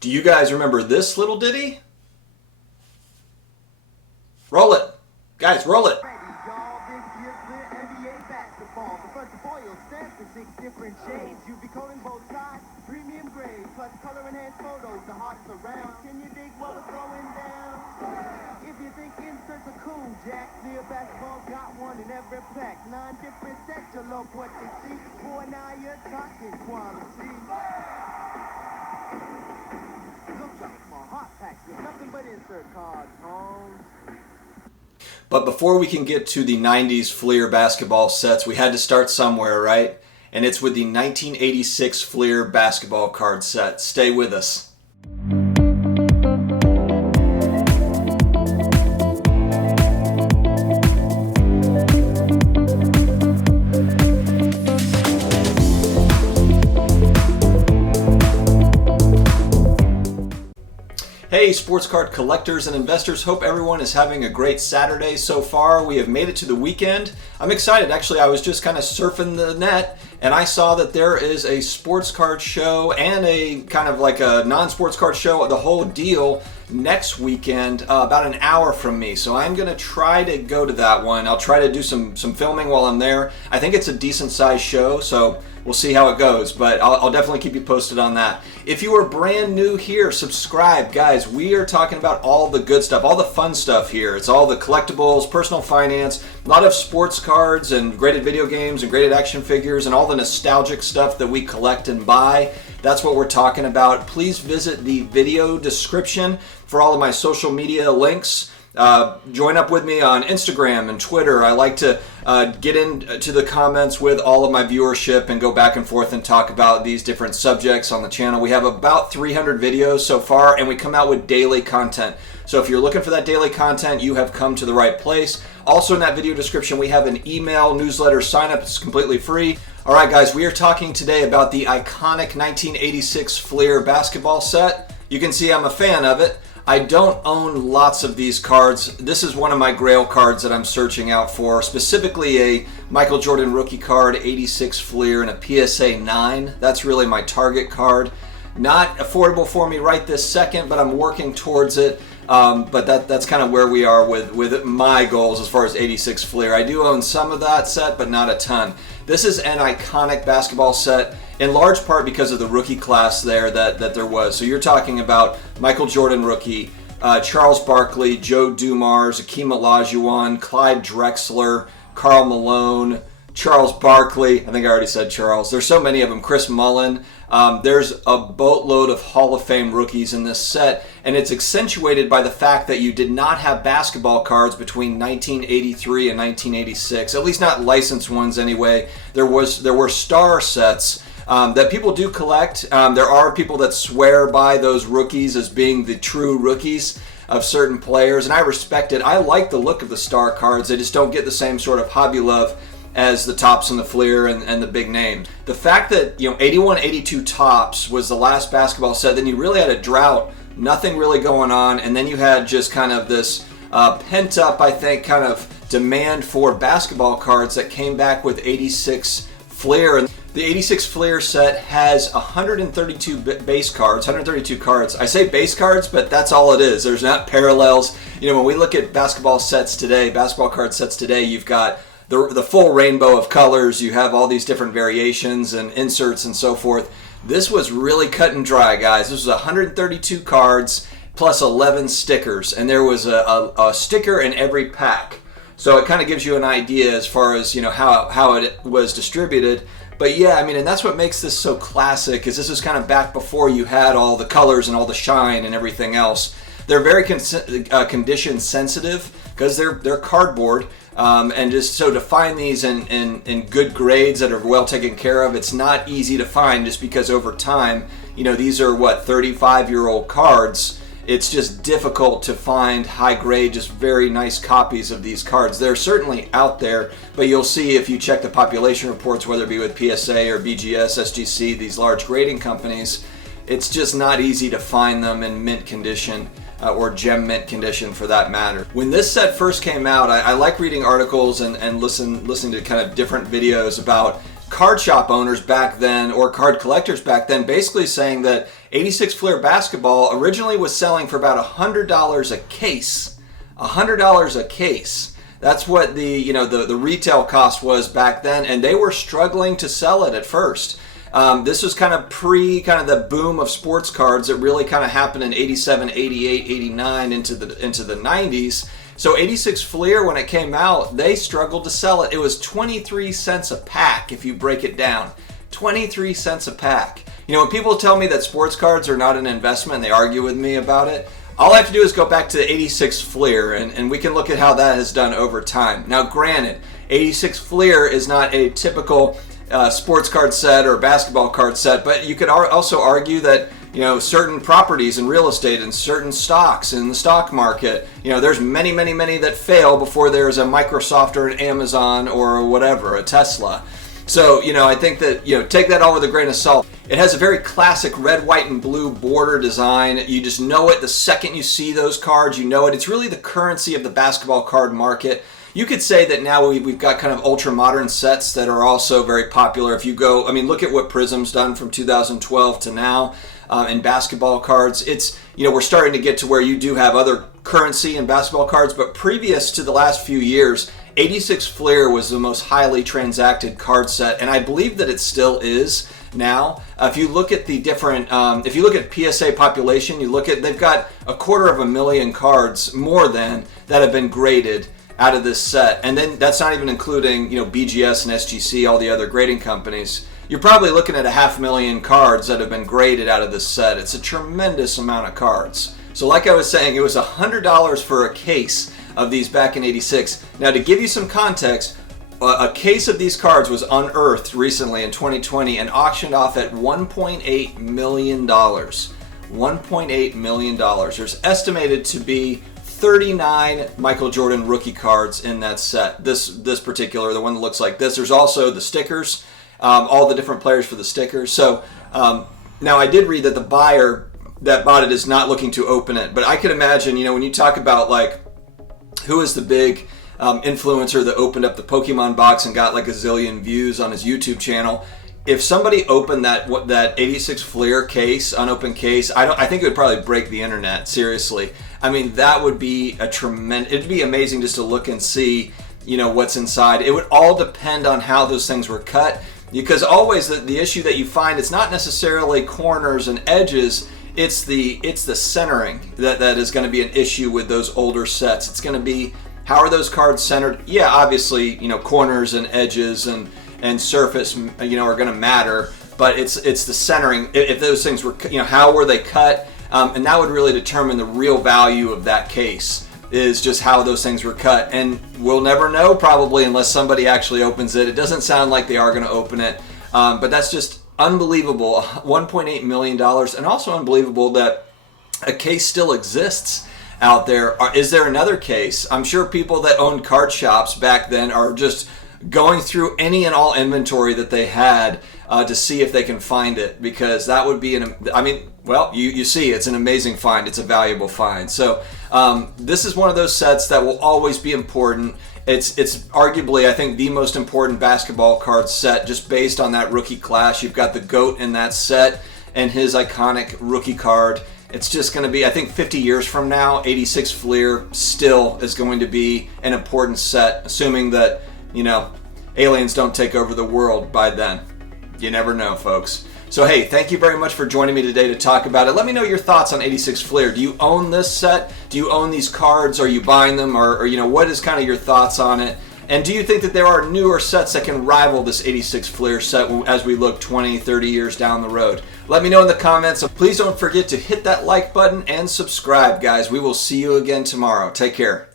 Do you guys remember this little ditty? Roll it. Guys, roll it. Different shades, you be coding both sides, premium grade, plus color enhanced photos, the hearts around. Can you dig what is going down? If you think inserts are cool, Jack, Clear Basketball got one in every pack. 9 different sets, you love what you see. Boy, now you're talking quality. Look up my hot packs with nothing but insert cards, homes. But before we can get to the 90s Fleer basketball sets, we had to start somewhere, right? And it's with the 1986 Fleer basketball card set. Stay with us. Hey, sports card collectors and investors. Hope everyone is having a great Saturday so far. We have made it to the weekend. I'm excited. Actually, I was just kind of surfing the net and I saw that there is a sports card show and a kind of like a non-sports card show, the whole deal, next weekend, about an hour from me. So I'm going to try to go to that one. I'll try to do some filming while I'm there. I think it's a decent sized show, so we'll see how it goes, but I'll definitely keep you posted on that. If you are brand new here, subscribe. Guys, we are talking about all the good stuff, all the fun stuff here. It's all the collectibles, personal finance, a lot of sports cards and graded video games and graded action figures and all the nostalgic stuff that we collect and buy. That's what we're talking about. Please visit the video description for all of my social media links. Join up with me on Instagram and Twitter. I like to get into the comments with all of my viewership and go back and forth and talk about these different subjects on the channel. We have about 300 videos so far, and we come out with daily content. So if you're looking for that daily content, you have come to the right place. Also in that video description, we have an email newsletter sign up. It's completely free. All right, guys, we are talking today about the iconic 1986 Fleer basketball set. You can see I'm a fan of it. I don't own lots of these cards. This is one of my grail cards that I'm searching out for, specifically a Michael Jordan rookie card, 86 Fleer, and a PSA 9. That's really my target card. Not affordable for me right this second, but I'm working towards it. But that's kind of where we are with my goals as far as 86 Fleer. I do own some of that set, but not a ton. This is an iconic basketball set, in large part because of the rookie class there that there was. So you're talking about Michael Jordan rookie, Charles Barkley, Joe Dumars, Akeem Olajuwon, Clyde Drexler, Karl Malone, Charles Barkley. I think I already said Charles. There's so many of them. Chris Mullin. There's a boatload of Hall of Fame rookies in this set, and it's accentuated by the fact that you did not have basketball cards between 1983 and 1986, at least not licensed ones anyway. There were star sets that people do collect. There are people that swear by those rookies as being the true rookies of certain players, and I respect it. I like the look of the star cards. They just don't get the same sort of hobby love as the Topps and the Fleer and the big names. The fact that 81-82 Topps was the last basketball set, then you really had a drought, nothing really going on, and then you had just kind of this pent up, I think, kind of demand for basketball cards that came back with 86 Fleer. And the 86 Fleer set has 132 base cards, 132 cards. I say base cards, but that's all it is. There's not parallels. When we look at basketball sets today, basketball card sets today, you've got the full rainbow of colors. You have all these different variations and inserts and so forth. This was really cut and dry, guys. This was 132 cards plus 11 stickers, and there was a sticker in every pack. So it kind of gives you an idea as far as how it was distributed. But yeah, and that's what makes this so classic, is this is kind of back before you had all the colors and all the shine and everything else. They're very condition sensitive because they're cardboard. And just so to find these in good grades that are well taken care of, it's not easy to find, just because over time, these are 35-year-old cards. It's just difficult to find high grade, just very nice copies of these cards. They're certainly out there, but you'll see if you check the population reports, whether it be with PSA or BGS, SGC, these large grading companies, it's just not easy to find them in mint condition. Or gem mint condition for that matter. When this set first came out, I like reading articles and listening to kind of different videos about card shop owners back then, or card collectors back then, basically saying that 86 Fleer basketball originally was selling for about $100 a case. $100 a case. That's what the retail cost was back then, and they were struggling to sell it at first. This was kind of the boom of sports cards that really kind of happened in 87, 88, 89 into the 90s. So 86 Fleer, when it came out, they struggled to sell it. It was 23 cents a pack if you break it down. 23 cents a pack. When people tell me that sports cards are not an investment and they argue with me about it, all I have to do is go back to 86 Fleer and we can look at how that has done over time. Now granted, 86 Fleer is not a typical sports card set or basketball card set, but you could also argue that certain properties in real estate and certain stocks in the stock market, there's many that fail before there's a Microsoft or an Amazon or whatever, a Tesla. So, I think that, take that all with a grain of salt. It has a very classic red, white, and blue border design. You just know it the second you see those cards. You know it. It's really the currency of the basketball card market. You could say that now we've got kind of ultra modern sets that are also very popular. If you go, look at what Prism's done from 2012 to now in basketball cards. It's, we're starting to get to where you do have other currency in basketball cards, but previous to the last few years, 86 Fleer was the most highly transacted card set, and I believe that it still is now. If you look at the different, if you look at PSA population, they've got 250,000 cards more than that have been graded out of this set, and then that's not even including BGS and SGC, all the other grading companies. You're probably looking at 500,000 cards that have been graded out of this set. It's a tremendous amount of cards. So like I was saying, it was $100 for a case of these back in 86. Now to give you some context, a case of these cards was unearthed recently in 2020 and auctioned off at $1.8 million. $1.8 million. There's estimated to be 39 Michael Jordan rookie cards in that set. This particular, the one that looks like this. There's also the stickers, all the different players for the stickers. So now I did read that the buyer that bought it is not looking to open it, but I can imagine, when you talk about like who is the big influencer that opened up the Pokemon box and got like a zillion views on his YouTube channel, if somebody opened that 86 Fleer case, unopened case, I think it would probably break the internet, seriously. That would be it'd be amazing just to look and see, what's inside. It would all depend on how those things were cut, because always the issue that you find, it's not necessarily corners and edges, it's the centering that is going to be an issue with those older sets. It's going to be, how are those cards centered? Yeah, obviously, corners and edges and surface, are going to matter, but it's the centering. If those things were, how were they cut? And that would really determine the real value of that case, is just how those things were cut. And we'll never know probably unless somebody actually opens it. It doesn't sound like they are going to open it, but that's just unbelievable. $1.8 million, and also unbelievable that a case still exists out there. Is there another case? I'm sure people that owned card shops back then are just going through any and all inventory that they had to see if they can find it, because that would be you see, it's an amazing find. It's a valuable find. So this is one of those sets that will always be important. It's arguably, I think, the most important basketball card set, just based on that rookie class. You've got the GOAT in that set and his iconic rookie card. It's just going to be, I think 50 years from now, 86 Fleer still is going to be an important set, assuming that, aliens don't take over the world by then. You never know, folks. So hey, thank you very much for joining me today to talk about it. Let me know your thoughts on 86 Fleer. Do you own this set? Do you own these cards? Are you buying them? Or what is kind of your thoughts on it? And do you think that there are newer sets that can rival this 86 Fleer set as we look 20, 30 years down the road? Let me know in the comments. Please don't forget to hit that like button and subscribe, guys. We will see you again tomorrow. Take care.